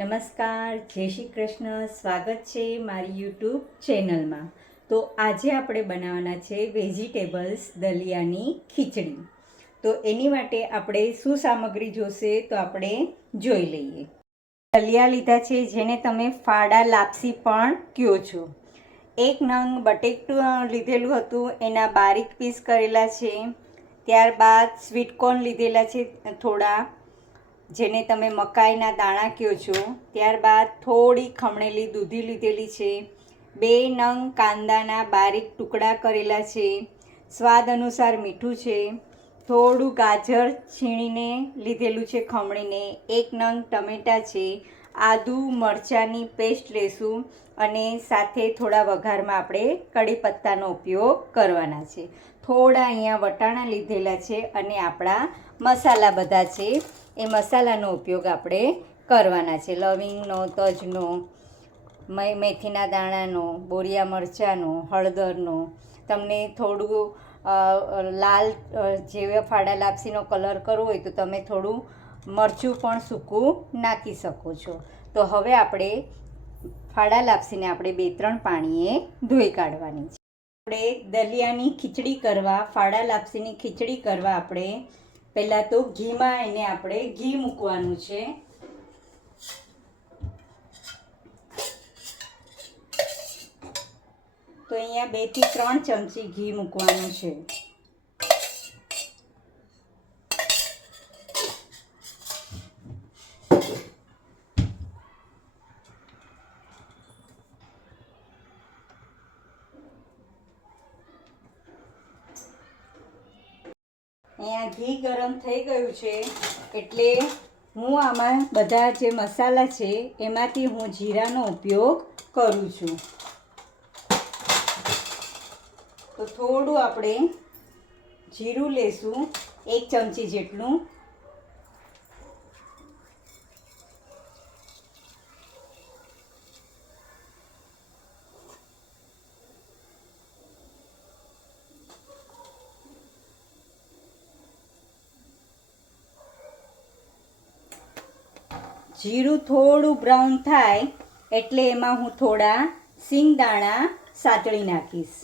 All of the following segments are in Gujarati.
નમસ્કાર, જય શ્રી કૃષ્ણ. સ્વાગત છે મારી યુટ્યુબ ચેનલમાં. તો આજે આપણે બનાવવાના છે વેજીટેબલ્સ દલિયાની ખીચડી. તો એની માટે આપણે શું સામગ્રી જોશે તો આપણે જોઈ લઈએ. દલિયા લીધા છે, જેને તમે ફાડા લાપસી પણ કહો છો. એક નંગ બટેટું લીધેલું હતું, એના બારીક પીસ કરેલા છે. ત્યારબાદ સ્વીટકોર્ન લીધેલા છે થોડા, જેને તમે મકાઈના દાણા કહો છો. ત્યારબાદ થોડી ખમણેલી દૂધી લીધેલી છે. 2 નંગ કાંદાના બારીક ટુકડા કરેલા છે. સ્વાદ અનુસાર મીઠું છે. થોડું ગાજર છીણીને લીધેલું છે ખમણીને. 1 નંગ ટમેટાં છે. આદુ મરચાંની પેસ્ટ લેશું અને સાથે થોડા વઘારમાં આપણે કડી પત્તાનો ઉપયોગ કરવાના છે. થોડા અહીંયા વટાણા લીધેલા છે અને આપણા મસાલા બધા છે, એ મસાલાનો ઉપયોગ આપણે કરવાના છે. લવિંગનો, તજનો, મેથીના દાણાનો, બોરિયા મરચાંનો, હળદરનો. તમને થોડું લાલ જેવા ફાડા લાપસીનો કલર કરવો હોય તો તમે થોડું મરચું પણ સૂકું નાખી શકો છો. તો હવે આપણે ફાડા લાપસીને આપણે 2-3 પાણીએ ધોઈ કાઢવાની છે. આપણે દલિયાની ખીચડી કરવા, ફાડા લાપસીની ખીચડી કરવા આપણે પહેલાં તો ઘીમાં એને આપણે ઘી મૂકવાનું છે. તો અહીંયા 2 થી 3 ચમચી ઘી મૂકવાનું છે. અહીંયા ઘી ગરમ થઈ ગયું છે એટલે હું આમાં બધા જે મસાલા છે એમાંથી હું જીરાનો ઉપયોગ કરું છું. તો થોડું આપણે જીરું લેશું, 1 ચમચી જેટલું. જીરું થોડું બ્રાઉન થાય એટલે એમાં હું થોડા સિંગદાણા સાતળી નાખીશ.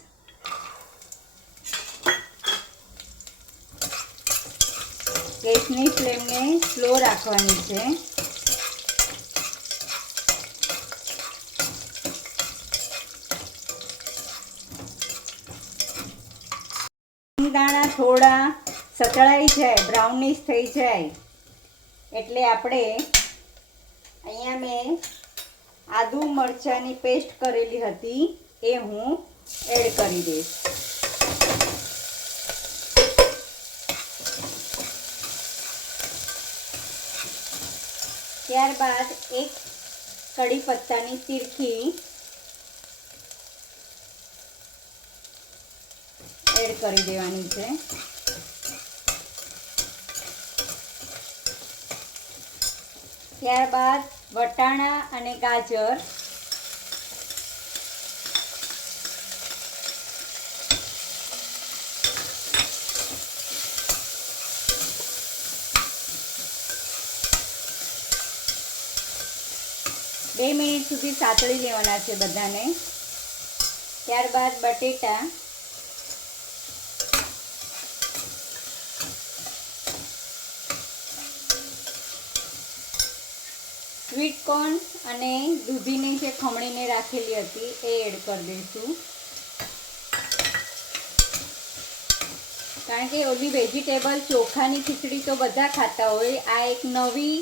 ગેસની ફ્લેમને સ્લો રાખવાની છે. સિંગદાણા થોડા સતળાઈ જાય, બ્રાઉનિશ થઈ જાય એટલે આપણે અહીંયા મેં આદુ મરચાંની પેસ્ટ કરેલી હતી એ હું એડ કરી દઈશ. ત્યારબાદ 1 કડી પત્તાની તીરખી એડ કરી દેવાની છે. ત્યારબાદ વટાણા અને ગાજર, બે મિનિટ સુધી સાતળી લેવાના છે બધાને. ત્યારબાદ બટેટા, સ્વીટકોર્ન અને દૂધીને જે ખમણીને રાખેલી હતી એ એડ કરી દઈશું. કારણ કે ઓલી વેજીટેબલ ચોખાની ખીચડી તો બધા ખાતા હોય, આ એક નવી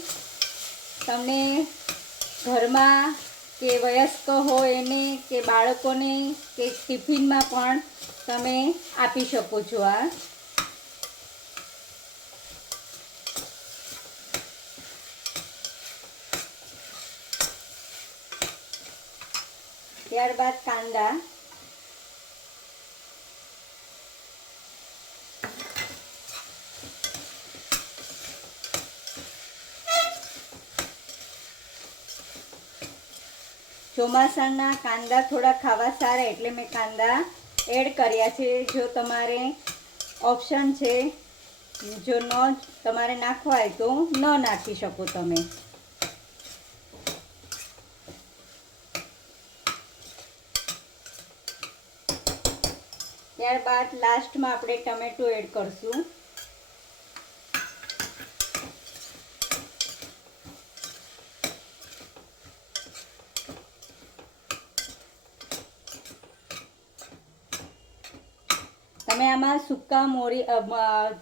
તમને ઘરમાં કે વયસ્ક હોય એને કે બાળકોને કે ટિફિનમાં પણ તમે આપી શકો છો. આ ત્યારબાદ કાંદા, ચોમાસાના કાંદા થોડા ખાવા સારા એટલે મેં કાંદા એડ કર્યા છે. જો તમારે ઓપ્શન છે, જો ન તમારે નાખવા હોય તો ન નાખી શકો તમે. ત્યારબાદ લાસ્ટમાં આપણે ટમેટું એડ કરશું. તમે આમાં સૂકા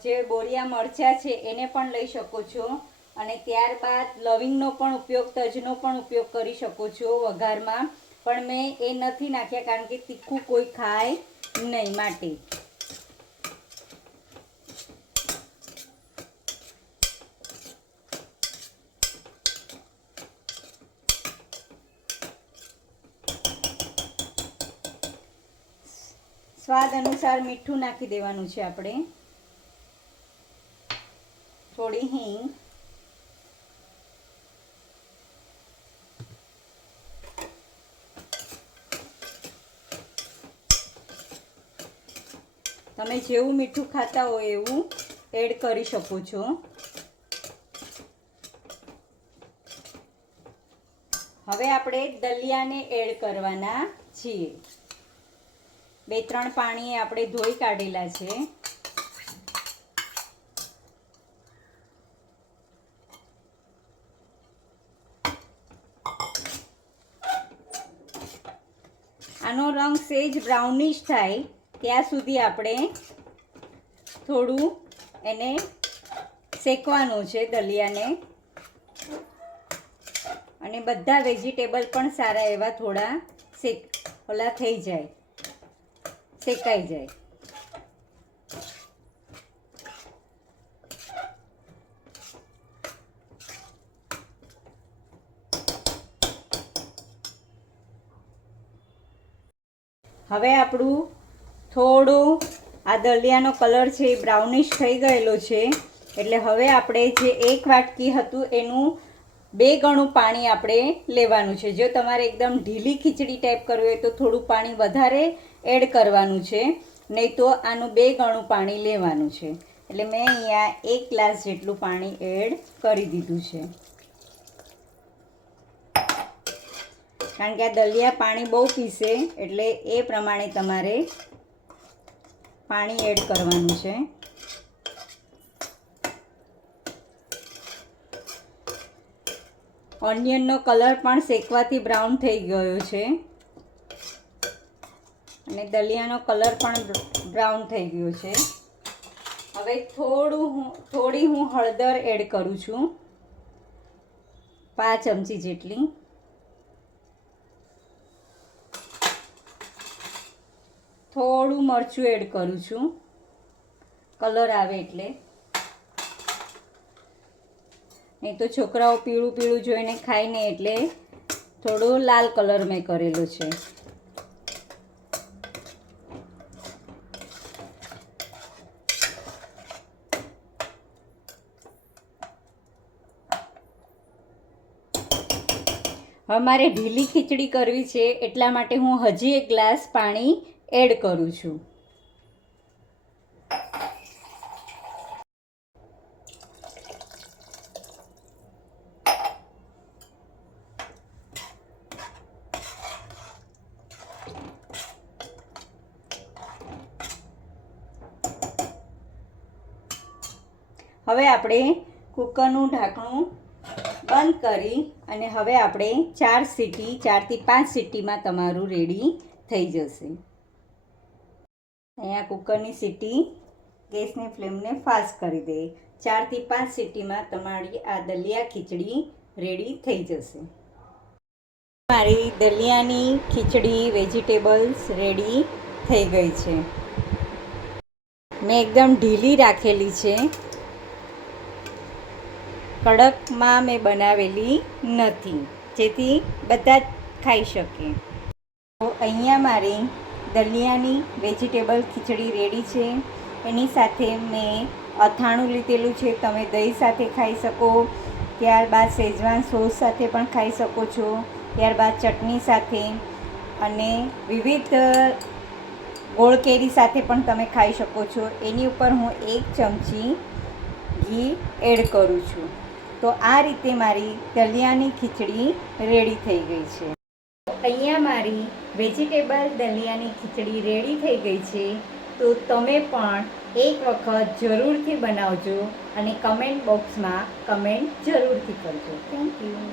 જે બોરિયા મરચાં છે એને પણ લઈ શકો છો, અને ત્યારબાદ લવિંગનો પણ ઉપયોગ, તજનો પણ ઉપયોગ કરી શકો છો વઘારમાં, પણ મેં એ નથી નાખ્યા કારણ કે તીખું કોઈ ખાય નહીં માટે. સ્વાદ અનુસાર મીઠું નાખી દેવાનું છે આપણે, થોડી હિંગ, તમે જેવું મીઠું ખાતા હોય એવું એડ કરી શકો છો. હવે આપણે દલિયાને એડ કરવાના છીએ. 2-3 પાણીએ આપણે ધોઈ કાઢેલા છે. આનો રંગ સેજ બ્રાઉનિશ થાય ત્યાં સુધી આપણે થોડું એને શેકવાનું છે દલિયાને, અને બધા વેજીટેબલ પણ સારા એવા થોડા થઈ જાય, શેકાઈ જાય. હવે આપણું થોડું આ દલિયાનો કલર છે એ બ્રાઉનિશ થઈ ગયેલો છે, એટલે હવે આપણે જે 1 વાટકી હતું એનું 2 ગણું પાણી આપણે લેવાનું છે. જો તમારે એકદમ ઢીલી ખીચડી ટાઈપ કરવી હોય તો થોડું પાણી વધારે એડ કરવાનું છે, નહીં તો આનું 2 ગણું પાણી લેવાનું છે. એટલે મેં અહીંયા 1 ગ્લાસ જેટલું પાણી એડ કરી દીધું છે, કારણ કે આ દલિયા પાણી બહુ પીશે, એટલે એ પ્રમાણે તમારે પાણી એડ કરવાનું છે. ઓનિયનનો કલર પણ શેકવાથી બ્રાઉન થઈ ગયો છે, અને દલિયાનો કલર પણ બ્રાઉન થઈ ગયો છે. હવે થોડી હું હળદર એડ કરું છું, 5 ચમચી જેટલી. થોડું મરચું એડ કરું છું, કલર આવે એટલે, નહીં તો છોકરાઓ પીળું પીળું જોઈને ખાય ને, એટલે થોડું લાલ કલર મેં કરેલો છે. હવે મારે ઢીલી ખીચડી કરવી છે, એટલા માટે હું હજી 1 ગ્લાસ પાણી એડ કરું છું. હવે આપણે કુકરનું ઢાંકણું બંધ કરી અને હવે આપણે 4 સીટી 4 થી 5 સીટીમાં તમારું રેડી થઈ જશે. અહીંયા કુકરની સીટી, ગેસની ફ્લેમને ફાસ્ટ કરી દે. 4 થી 5 સીટીમાં તમારી આ દલિયા ખીચડી રેડી થઈ જશે. મારી દલિયાની ખીચડી વેજીટેબલ્સ રેડી થઈ ગઈ છે. મેં એકદમ ઢીલી રાખેલી છે, કડકમાં મેં બનાવેલી નથી, જેથી બધા જ ખાઈ શકે. તો અહીંયા મારી દલિયાની વેજીટેબલ ખીચડી રેડી છે. એની સાથે મેં અથાણું લીધેલું છે, તમે દહીં સાથે ખાઈ શકો, ત્યારબાદ શેઝવાન સોસ સાથે પણ ખાઈ શકો છો, ત્યારબાદ ચટણી સાથે, અને વિવિધ ગોળ કેરી સાથે પણ તમે ખાઈ શકો છો. એની ઉપર હું 1 ચમચી ઘી એડ કરું છું. તો આ રીતે મારી દલિયાની ખીચડી રેડી થઈ ગઈ છે. અહીંયા મારી વેજીટેબલ દલિયાની ખીચડી રેડી થઈ ગઈ છે. તો તમે પણ એક વખત જરૂરથી બનાવજો અને કમેન્ટ બોક્સમાં કમેન્ટ જરૂરથી કરજો. Thank you.